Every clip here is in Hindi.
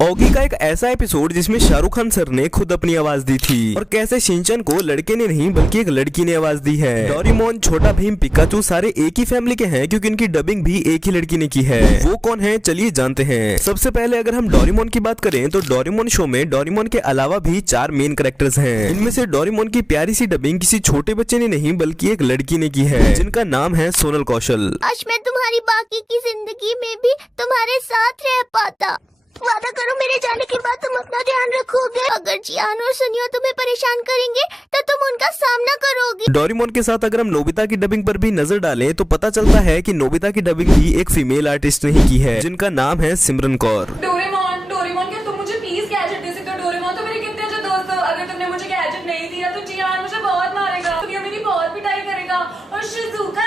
ऑगी का एक ऐसा एपिसोड जिसमें शाहरुख खान सर ने खुद अपनी आवाज दी थी और कैसे शिनचैन को लड़के ने नहीं बल्कि एक लड़की ने आवाज दी है। डोरेमोन, छोटा भीम, पिकाचू सारे एक ही फैमिली के हैं क्योंकि इनकी डबिंग भी एक ही लड़की ने की है। वो कौन है चलिए जानते हैं। सबसे पहले अगर हम डोरेमोन की बात करें तो डोरेमोन शो में डोरेमोन के अलावा भी 4 मेन कैरेक्टर्स हैं। इनमें से डोरेमोन की प्यारी सी डबिंग किसी छोटे बच्चे ने नहीं बल्कि एक लड़की ने की है जिनका नाम है सोनल कौशल। आज मैं तुम्हारी बाकी की जिंदगी में भी तुम्हारे साथ रह पाता। वादा करो मेरे जाने के बाद तुम अपना ध्यान रखोगे। अगर जियान और सुनियो तुम्हें परेशान करेंगे तो तुम उनका सामना करोगे। डोरेमोन के साथ अगर हम नोबिता की डबिंग पर भी नजर डालें तो पता चलता है कि नोबिता की डबिंग भी एक फीमेल आर्टिस्ट ने ही की है जिनका नाम है सिमरन कौर। डोरेमोन, डोरेमोन क्या तुम मुझे प्लीज गैजेट दे सकते हो? डोरेमोन तो मेरे कितने अच्छे दोस्त हो। अगर तुमने मुझे गैजेट नहीं दिया तो जियान मुझे बहुत मारेगा, सुनियो मेरी बहुत पिटाई करेगा और शिजुका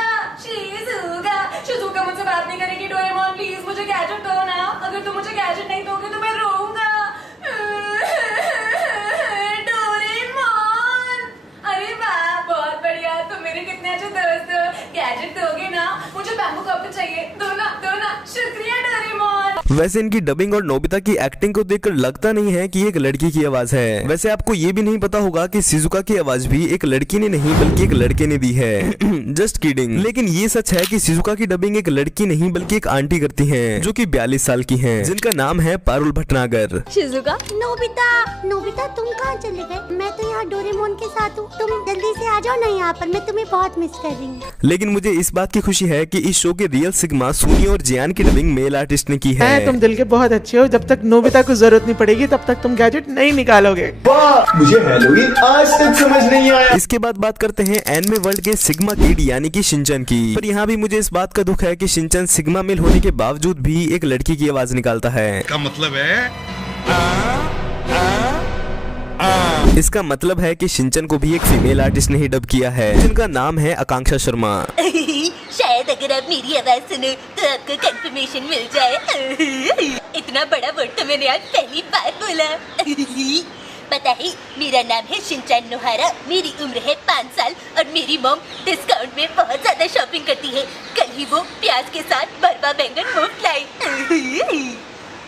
मुझसे बात नहीं करेगी। डोरेमोन प्लीज मुझे गैजेट दो ना। अगर तुम मुझे गैजेट नहीं दोगे तो मैं रोऊंगा। डोरेमोन, अरे वाह बहुत बढ़िया, तुम मेरे कितने अच्छे दोस्त हो। गैजेट दोगे ना? मुझे बैम्बू कप चाहिए। दो ना शुक्रिया डोरेमोन। वैसे इनकी डबिंग और नोबिता की एक्टिंग को देखकर लगता नहीं है कि एक लड़की की आवाज है। वैसे आपको ये भी नहीं पता होगा कि शिजुका की आवाज भी एक लड़की ने नहीं बल्कि एक लड़के ने दी है। Just kidding. लेकिन ये सच है कि शिजुका की डबिंग एक लड़की नहीं बल्कि एक आंटी करती हैं जो कि 42 साल की हैं जिनका नाम है पारुल भटनागर। शिजुका, नोबिता तुम कहाँ चले गए? मैं तो यहाँ डोरेमोन के साथ हूँ। तुम जल्दी से आ जाओ ना यहाँ पर, मैं तुम्हें बहुत मिस कर रही हूँ। लेकिन मुझे इस बात की खुशी है कि इस शो के रियल सिग्मा सुनी और जियान की डबिंग मेल आर्टिस्ट ने की है। तुम दिल के बहुत अच्छे हो। जब तक नोबिता को जरूरत नहीं पड़ेगी तब तक तुम गैजेट नहीं निकालोगे। वाह, मुझे हैलोवीन आज तक समझ नहीं आया। इसके बाद बात करते हैं एनिमे वर्ल्ड के सिग्मा किड यानी कि शिनचैन की। पर यहाँ भी मुझे इस बात का दुख है कि शिनचैन सिग्मा मेल होने के बावजूद भी एक लड़की की आवाज निकालता है। का मतलब है इसका मतलब है कि शिनचैन को भी एक फीमेल आर्टिस्ट ने ही डब किया है जिनका नाम है आकांक्षा शर्मा। शायद अगर आप मेरी आवाज सुनो तो आपको कंफर्मेशन मिल जाए। इतना बड़ा वर्ड तो मैंने आज पहली बार बोला। पता है मेरा नाम है शिनचैन नोहारा, मेरी उम्र है 5 साल और मेरी मॉम डिस्काउंट में बहुत ज्यादा शॉपिंग करती है। कल ही वो प्याज के साथ भरवा बैंगन मुफ्त लाई।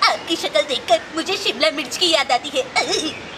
आपकी शक्ल देखकर मुझे शिमला मिर्च की याद आती है।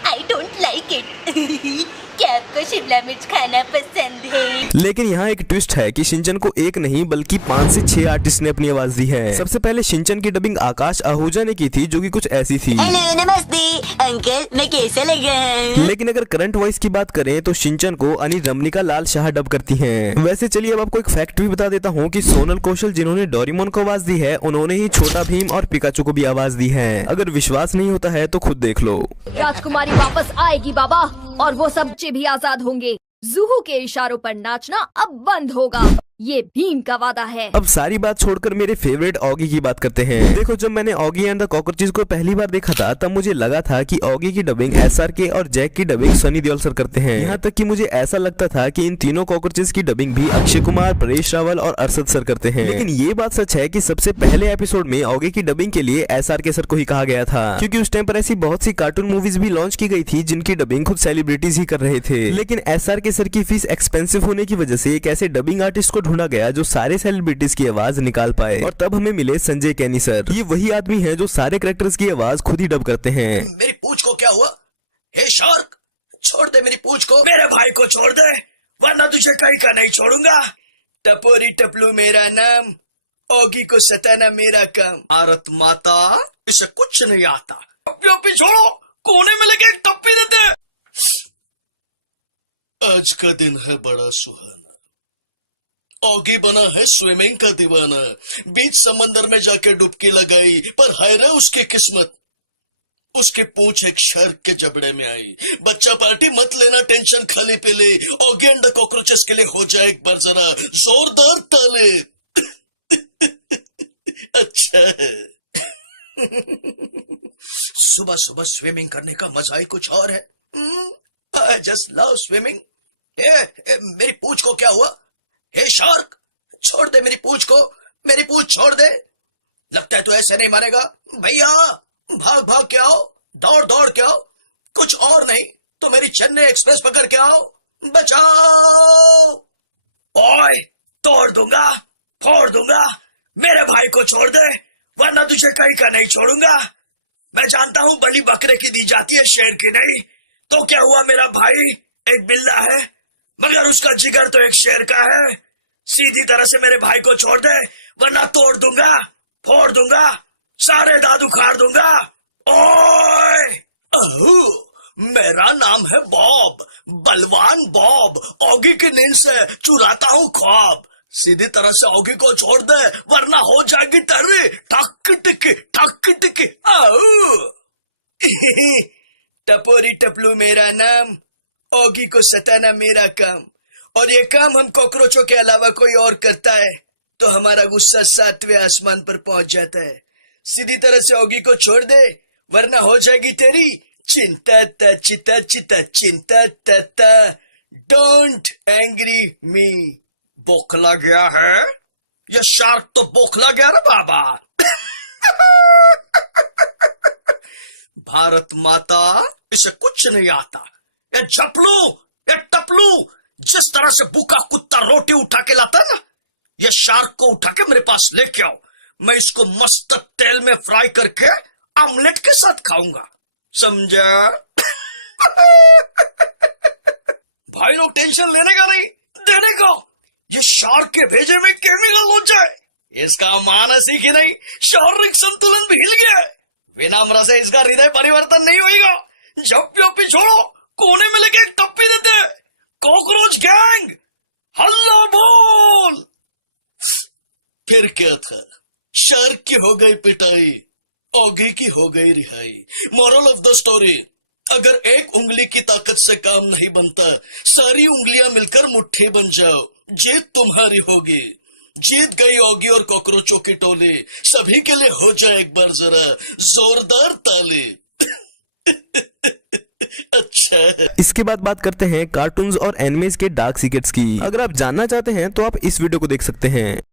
I don't like it. क्या आपको शिमला मिर्च खाना पसंद है? लेकिन यहाँ एक ट्विस्ट है कि शिनचैन को एक नहीं बल्कि 5 से 6 आर्टिस्ट ने अपनी आवाज दी है। सबसे पहले शिनचैन की डबिंग आकाश आहूजा ने की थी जो कि कुछ ऐसी थी। हेलो नमस्ते अंकल, मैं कैसा लग रहा हूँ? लेकिन अगर करंट वॉइस की बात करें तो शिनचैन को अनी रमनिका लाल शाह डब करती हैं। वैसे चलिए अब आपको एक फैक्ट भी बता देता हूँ कि सोनल कौशल जिन्होंने डोरेमोन को आवाज दी है उन्होंने ही छोटा भीम और पिकाचू को भी आवाज दी है। अगर विश्वास नहीं होता है तो खुद देख लो। राजकुमारी वापस आएगी बाबा, और वो सब बच्चे भी आजाद होंगे। जूहू के इशारों पर नाचना अब बंद होगा, ये भीम का वादा है। अब सारी बात छोड़कर मेरे फेवरेट ऑगी की बात करते हैं। देखो जब मैंने ऑगी एंड द कॉकरोचेस को पहली बार देखा था तब मुझे लगा था कि ऑगी की डबिंग एसआरके और जैक की डबिंग सनी देओल सर करते हैं। यहाँ तक कि मुझे ऐसा लगता था कि इन तीनों कॉकरोचेस की डबिंग भी अक्षय कुमार, परेश रावल और अरशद सर करते हैं। लेकिन ये बात सच है कि सबसे पहले एपिसोड में ऑगी की डबिंग के लिए एसआरके सर को ही कहा गया था क्योंकि उस टाइम पर ऐसी बहुत सी कार्टून मूवीज भी लॉन्च की गई थी जिनकी डबिंग खुद सेलिब्रिटीज ही कर रहे थे। लेकिन एसआरके सर की फीस एक्सपेंसिव होने की वजह से एक ऐसे डबिंग आर्टिस्ट को ढूंढा गया जो सारे सेलिब्रिटीज की आवाज निकाल पाए और तब हमें मिले संजय कैनी सर। ये वही आदमी हैं जो सारे कैरेक्टर्स की आवाज खुद ही डब करते हैं। मेरी पूंछ को क्या हुआ? हे शार्क, छोड़ दे मेरी पूंछ को। मेरे भाई को छोड़ दे वरना तुझे कहीं का नहीं छोड़ूंगा। टपोरी टपलू मेरा नाम, ओगी को सताना मेरा काम। भारत माता, इसे कुछ नहीं आता। टप्पी छोड़ो, कोने में लेके एक टप्पी देते। आज का दिन है बड़ा सुहाना। ऑगी बना है स्विमिंग का दीवाना। बीच समंदर में जाके डुबकी लगाई पर हाय रे उसकी किस्मत, उसकी पूंछ एक शार्क के जबड़े में आई। बच्चा पार्टी मत लेना, टेंशन खाली पे ले। ऑगी एंड द कॉकरोचेस के लिए हो जाए एक बार जरा जोरदार ताले। अच्छा है। सुबह सुबह स्विमिंग करने का मजा ही कुछ और है। I just love swimming. मेरी पूंछ को क्या हुआ? हे शार्क, छोड़ दे मेरी पूंछ को। मेरी पूंछ छोड़ दे। लगता है तू ऐसे नहीं मारेगा। भैया भाग भाग के आओ, दौड़ दौड़ के आओ। कुछ और नहीं तो मेरी चेन्नई एक्सप्रेस पकड़ के आओ। बचाओ। ओए, तोड़ दूंगा, फोड़ दूंगा। मेरे भाई को छोड़ दे वरना तुझे कहीं का नहीं छोड़ूंगा। मैं जानता हूँ बलि बकरे की दी जाती है, शेर की नहीं। तो क्या हुआ, मेरा भाई एक बिल्ला है मगर उसका जिगर तो एक शेर का है। सीधी तरह से मेरे भाई को छोड़ दे वरना तोड़ दूंगा, फोड़ दूंगा, सारे दांत उखाड़ दूंगा। ओए! मेरा नाम है बॉब, बलवान बॉब। ऑगी की नींद से चुराता हूँ ख्वाब। सीधी तरह से ऑगी को छोड़ दे वरना हो जाएगी तेरी ठक टिकी। टपोरी टपलू मेरा नाम, ऑगी को सताना मेरा काम। और ये काम हम कॉकरोचों के अलावा कोई और करता है तो हमारा गुस्सा 7वें आसमान पर पहुंच जाता है। सीधी तरह से ऑगी को छोड़ दे वरना हो जाएगी तेरी चिंता। डोंट एंग्री मी। बोखला गया है या शार्क तो बोखला गया ना बाबा। भारत माता, इसे कुछ नहीं आता। ये झपलू, ये टपलू, जिस तरह से भूखा कुत्ता रोटी उठा के लाता है ना, ये शार्क को उठा के मेरे पास लेके आओ। मैं इसको मस्त तेल में फ्राई करके ऑमलेट के साथ खाऊंगा, समझा? भाई लोग टेंशन लेने का नहीं, देने का। ये शार्क के भेजे में केमिकल हो जाए, इसका मानसिक ही नहीं शारीरिक संतुलन भी हिल गया है। विनम्र से इसका हृदय परिवर्तन नहीं होगा। झप्पी छोड़ो, कोने में लेके टप्पी देते। कॉकरोच गैंग हल्ला बोल। फिर क्या था, शार्क की हो गई पिटाई, ऑगी की हो गई रिहाई। मोरल ऑफ द स्टोरी, अगर एक उंगली की ताकत से काम नहीं बनता, सारी उंगलियां मिलकर मुट्ठी बन जाओ, जीत तुम्हारी होगी। जीत गई ऑगी और कॉकरोचों की टोली। सभी के लिए हो जाए एक बार जरा जोरदार ताली। अच्छा। इसके बाद बात करते हैं कार्टून्स और एनिमेज के डार्क सीक्रेट्स की। अगर आप जानना चाहते हैं तो आप इस वीडियो को देख सकते हैं।